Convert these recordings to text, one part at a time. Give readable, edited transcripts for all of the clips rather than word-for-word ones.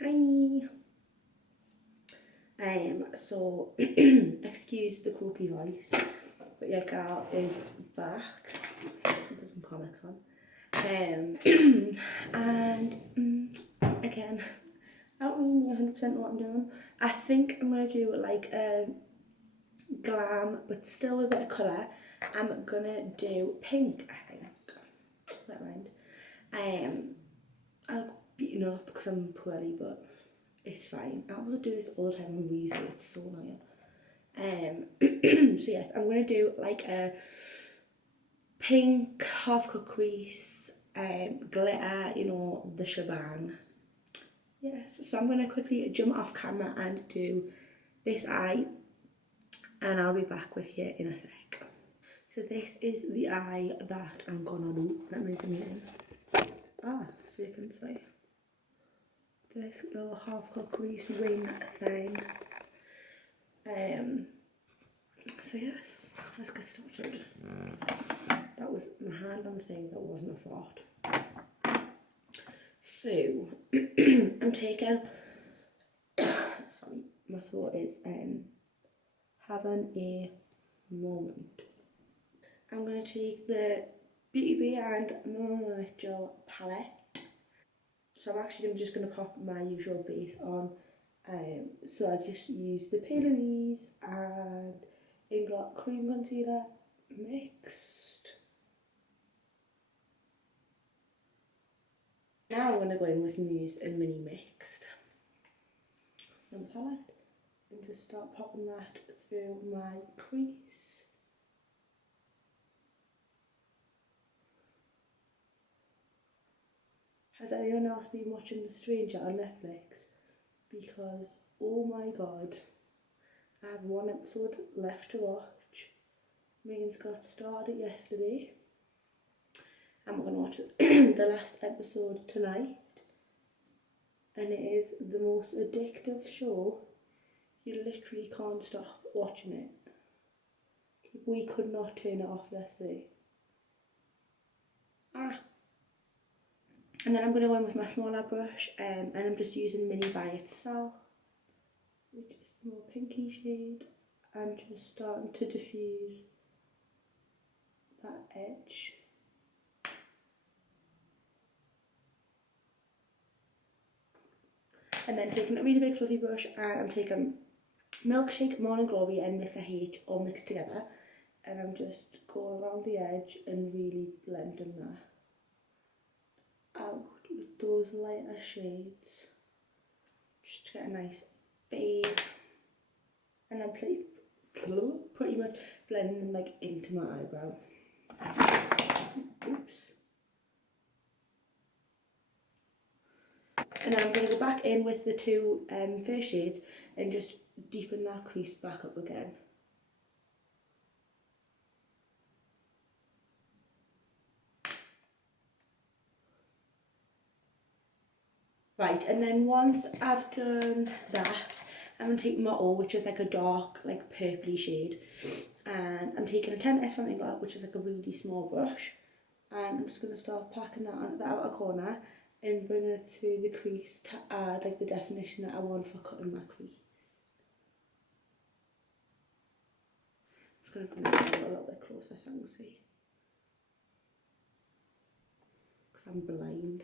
Hi. So excuse the croaky voice, but your girl is back. Put some comics on. And again, I don't really know 100% what I'm doing. I think I'm gonna do like a glam, but still a bit of colour. I'm gonna do pink, I think. That rhymed. I'll beaten up because I'm poorly, but it's fine. I also do this all the time on Weasel, it's so annoying. So yes, I'm going to do like a pink half-cut crease, glitter, you know, the shebang. Yes, so I'm going to quickly jump off camera and do this eye, and I'll be back with you in a sec. So this is the eye that I'm gonna do. Let me zoom in. So you can see this little half-cut crease wing thing. So yes, let's get started. That was my hand on the thing, that wasn't a fart. So I'm taking sorry, my throat is having a moment. I'm gonna take the Beauty and Mitchell palette. So I'm actually just going to pop my usual base on. So I just use the Pale and Ease and Inglot Cream Concealer mixed. Now I'm going to go in with Muse and Mini mixed on the palette and just start popping that through my crease. Has anyone else been watching The Stranger on Netflix? Because, oh my god, I have one episode left to watch. Megan's got started yesterday. I'm going to watch the last episode tonight. And it is the most addictive show. You literally can't stop watching it. We could not turn it off yesterday. And then I'm going to go in with my smaller brush, and I'm just using Mini by itself, which is the more pinky shade, and just starting to diffuse that edge. And then taking a really big fluffy brush, and I'm taking Milkshake, Morning Glory and Mr. H all mixed together, and I'm just going around the edge and really blending that out with those lighter shades, just to get a nice fade. And I'm pretty much blending them like into my eyebrow. Oops. And then I'm going to go back in with the two first shades and just deepen that crease back up again. Right, and then once I've done that, I'm going to take my O, which is like a dark, like purpley shade. And I'm taking a 10S from Inglot, which is like a really small brush. And I'm just going to start packing that onto the outer corner and bring it through the crease to add like the definition that I want for cutting my crease. I'm just going to bring this a little bit closer so I can see, because I'm blind.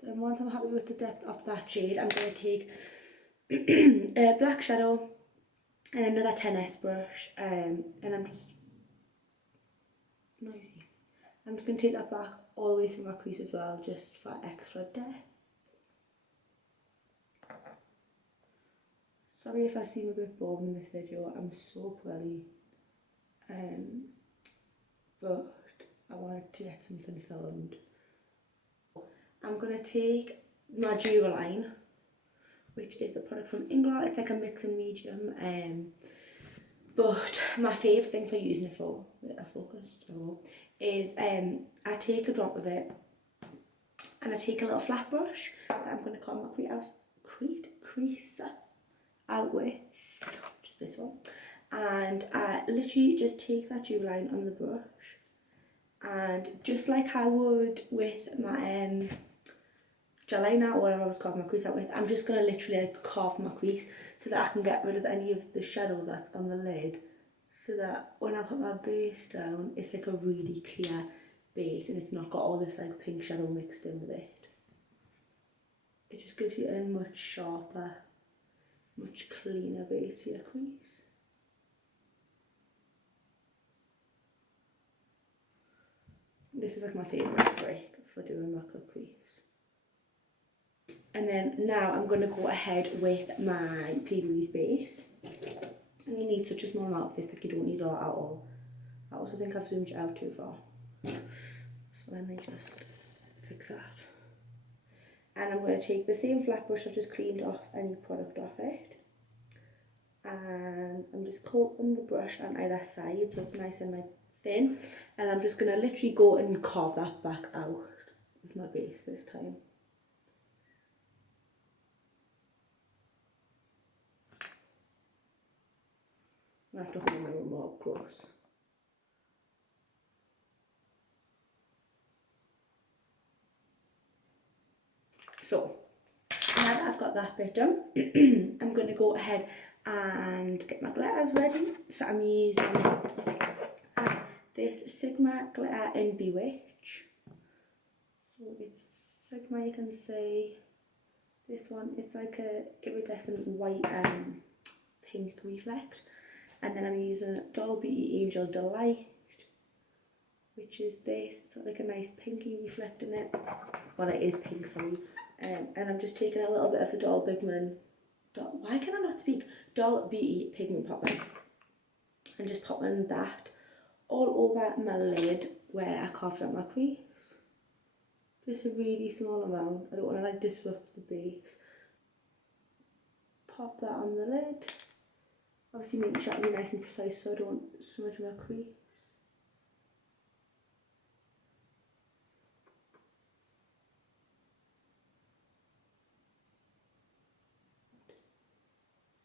And once I'm happy with the depth of that shade, I'm going to take a black shadow and another 10S brush, and I'm just noisy. I'm just going to take that back all the way through my crease as well, just for extra depth. Sorry if I seem a bit bored in this video, I'm so poorly, but I wanted to get something filmed. I'm going to take my Duraline, which is a product from Inglot. It's like a mix and medium, but my favourite thing for using it for, is I take a drop of it and I take a little flat brush that I'm going to comb my crease out with, and I literally just take that jewelline on the brush, and just like I would with my gel liner or whatever I was carving my crease out with, I'm just going to literally like carve my crease so that I can get rid of any of the shadow that's on the lid, so that when I put my base down it's like a really clear base and it's not got all this like pink shadow mixed in with it. It just gives you a much sharper, much cleaner base for your crease. This is like my favourite trick for doing makeup crease. And then now I'm going to go ahead with my P. base. And you need such a small amount of this, like you don't need a lot at all. I also think I've zoomed it out too far. So let me just fix that. And I'm going to take the same flat brush I've just cleaned off any product off it. And I'm just coating the brush on either side so it's nice and like thin. And I'm just going to literally go and carve that back out with my base this time. I have to hold my remote up close. So, now that I've got that bit done, I'm going to go ahead and get my glitters ready. So I'm using this Sigma glitter in Bewitch. So it's Sigma, you can see this one, it's like a iridescent white pink reflect. And then I'm using Doll Beauty Angel Delight, which is this. It's got like a nice pinky reflect in it. Well, it is pink, sorry. And I'm just taking a little bit of the Doll Beauty Pigment Popper, and just popping that all over my lid where I carved out my crease. Just a really small amount. I don't want to like disrupt the base. Pop that on the lid. Obviously make sure to be nice and precise so I don't smudge my crease.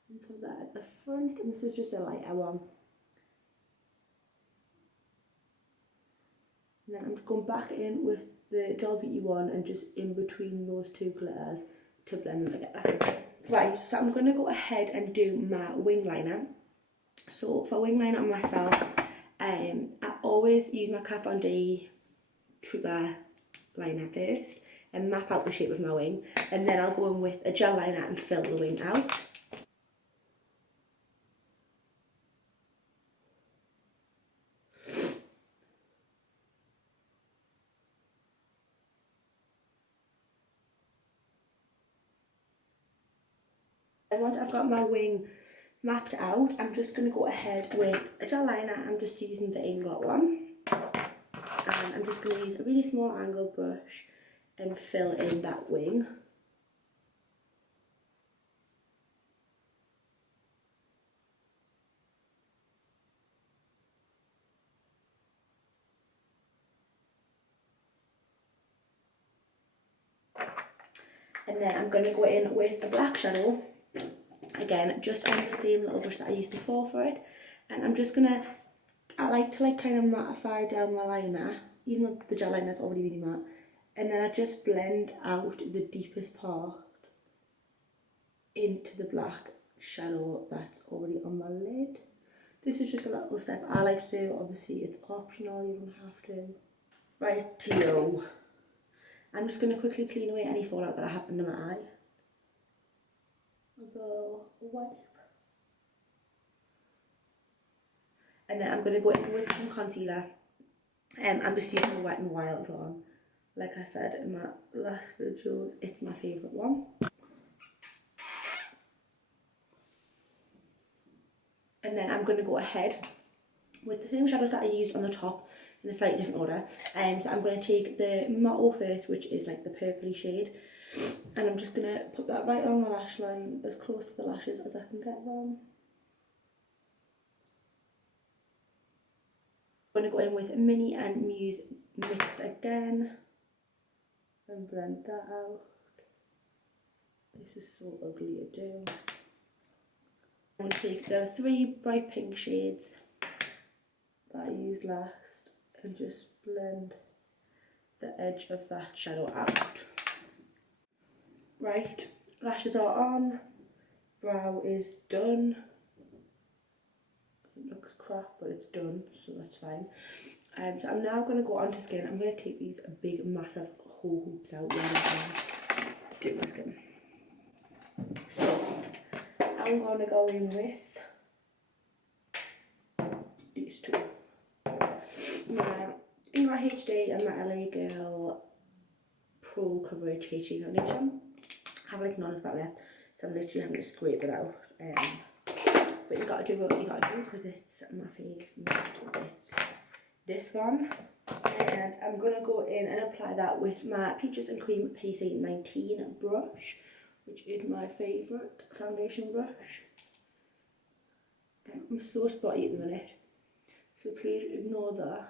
And put that at the front, and this is just a lighter one. And then I'm just going back in with the Doll Beauty one and just in between those two glitters to blend them together. Right, so I'm going to go ahead and do my wing liner. So for wing liner on myself, I always use my Kat Von D Trooper liner first and map out the shape of my wing, and then I'll go in with a gel liner and fill the wing out. And once I've got my wing mapped out, I'm just going to go ahead with a gel liner. I'm just using the Inglot one. And I'm just going to use a really small angle brush and fill in that wing. And then I'm going to go in with a black shadow, again just on the same little brush that I used before for it, and I'm just going to, I like to like kind of mattify down my liner, even though the gel liner is already really matte, and then I just blend out the deepest part into the black shadow that's already on my lid. This is just a little step I like to do, obviously it's optional, you don't have to. Rightio. I'm just going to quickly clean away any fallout that I have under my eye. The wipe. And then I'm going to go in with some concealer. I'm just using the Wet n Wild one. Like I said in my last video, it's my favourite one. And then I'm going to go ahead with the same shadows that I used on the top in a slightly different order. So I'm going to take the Motto first, which is like the purpley shade, and I'm just going to put that right on my lash line, as close to the lashes as I can get them. I'm going to go in with Minnie and Muse mixed again and blend that out. This is so ugly to do. I'm going to take the 3 bright pink shades that I used last and just blend the edge of that shadow out. Right, lashes are on, brow is done. It looks crap, but it's done, so that's fine. So I'm now going to go onto skin. I'm going to take these big, massive whole hoops out where I can do my skin. So I'm going to go in with these two. My Ingrid HD and my LA Girl Pro Coverage HD foundation. I have like none of that left, so I'm literally having to scrape it out. But you gotta do what you gotta do because it's my favourite. This one, and I'm gonna go in and apply that with my Peaches and Cream PC19 brush, which is my favourite foundation brush. I'm so spotty at the minute, so please ignore that.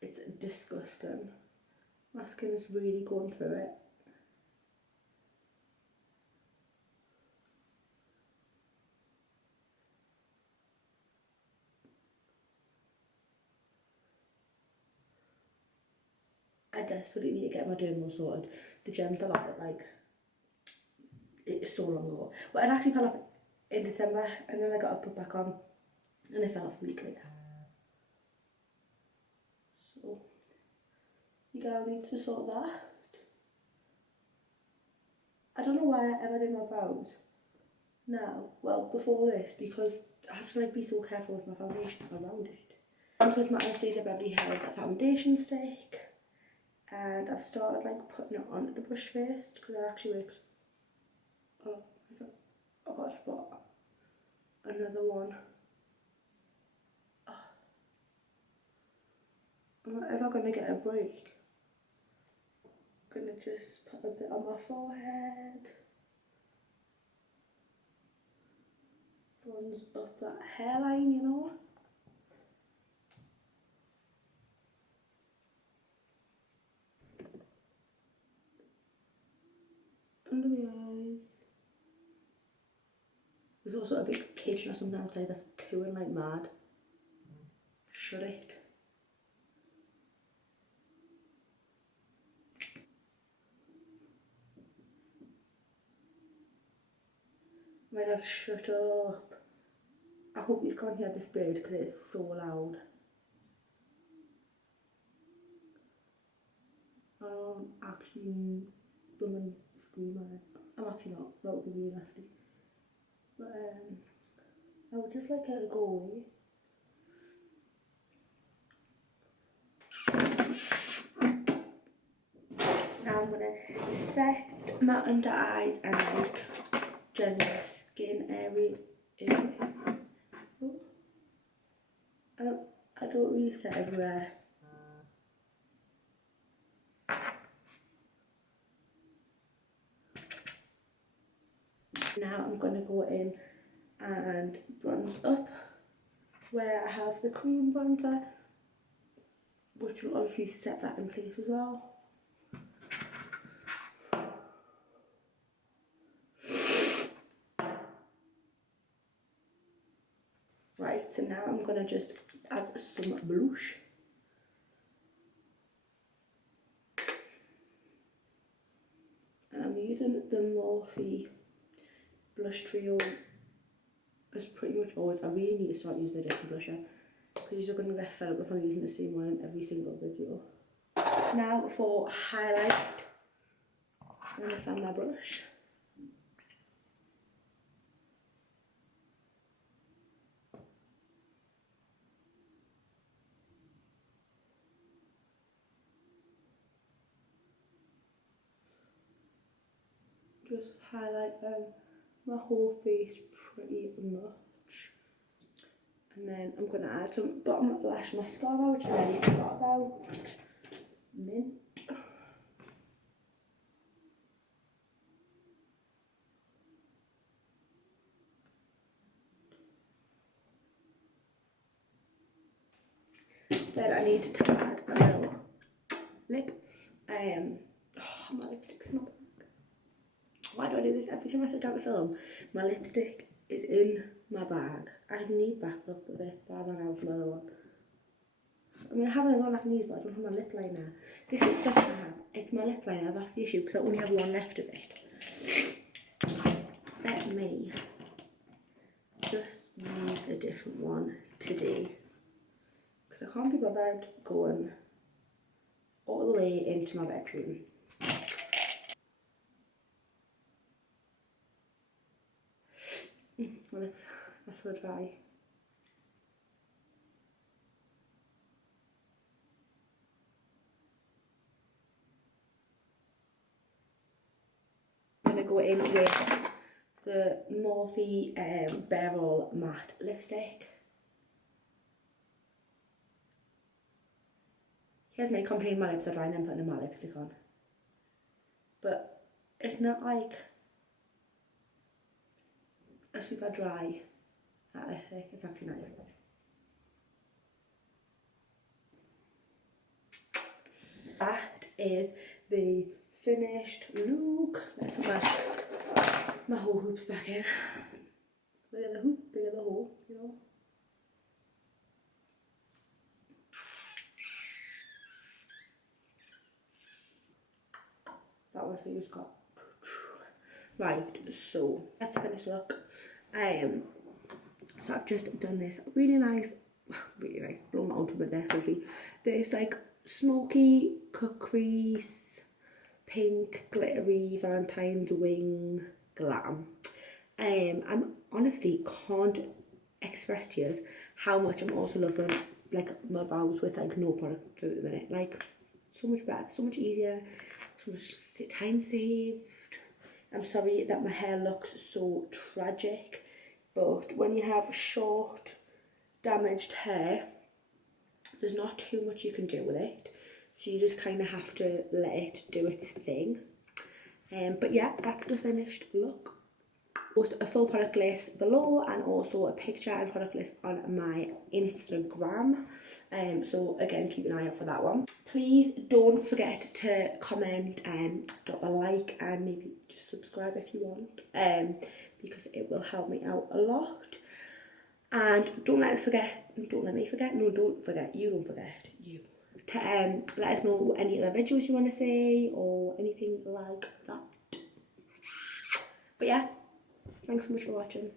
It's disgusting. My skin is really going through it. I desperately need to get my dermal sorted. The gem fell off it like, it's so long ago. Well, it actually fell off in December and then I got it put back on and it fell off a week later. So, you girl needs to sort that. I don't know why I ever did my brows now, well before this, because I have to like be so careful with my foundation around it. I'm with my Anastasia Beverly Hills foundation stick. And I've started like putting it onto the brush first because it actually works. Oh, I got a spot. Another one. Oh. I'm not ever gonna get a break. I'm gonna just put a bit on my forehead. Bronze up that hairline, you know. Under the eyes. There's also a big kitchen or something outside that's cooing like mad. Shut it. My God, shut up. I hope you can't hear this bird because it is so loud. I don't actually blooming scream at it. I'm actually not, that would be really nasty. But I would just like her to go away. Now I'm gonna set my under eyes and like general skin area. I don't really set everywhere. Now I'm going to go in and bronze up where I have the cream bronzer, which will obviously set that in place as well. Right, so now I'm going to just add some blush. And I'm using the Morphe blush trio as pretty much always. I really need to start using a different blusher because you're going to get fed up if I'm using the same one in every single video. Now for highlight, I'm going to find my brush. Just highlight my whole face pretty much. And then I'm going to add some bottom lash mascara, which I already forgot about. Mint. Then I need to add a little lip. My lipstick's in my bag. Why do I do this every time I sit down to film? My lipstick is in my bag. I need backup with it, but I ran out of my other one. I mean, I have another one I can use, but I don't have my lip liner. This is stuff I have. It's my lip liner, that's the issue, because I only have one left of it. Let me just use a different one today, because I can't be bothered going all the way into my bedroom. My lips are so dry. I'm going to go in with the Morphe Barrel Matte Lipstick. Here's me complaining my lips are dry and then putting a matte lipstick on. But it's not like a super dry matte lipstick, it's actually nice. That is the finished look. Let's put my hole hoops back in. Bigger the hoop, bigger the hole, you know. That was what you just got. Right, so that's the finished look. So I've just done this really nice, blown out of it there, Sophie. This like smoky Crease pink glittery Valentine's wing glam. I honestly can't express to you how much I'm also loving like my brows with like no product through at the minute. Like so much better, so much easier, so much time saved. I'm sorry that my hair looks so tragic, but when you have short damaged hair, there's not too much you can do with it, so you just kind of have to let it do its thing. But yeah, that's the finished look. Post a full product list below and also a picture and product list on my Instagram. So again, keep an eye out for that one. Please don't forget to comment and drop a like and maybe just subscribe if you want, because it will help me out a lot. And don't let me forget, you don't forget to let us know any other videos you want to see or anything like that. But yeah, thanks so much for watching.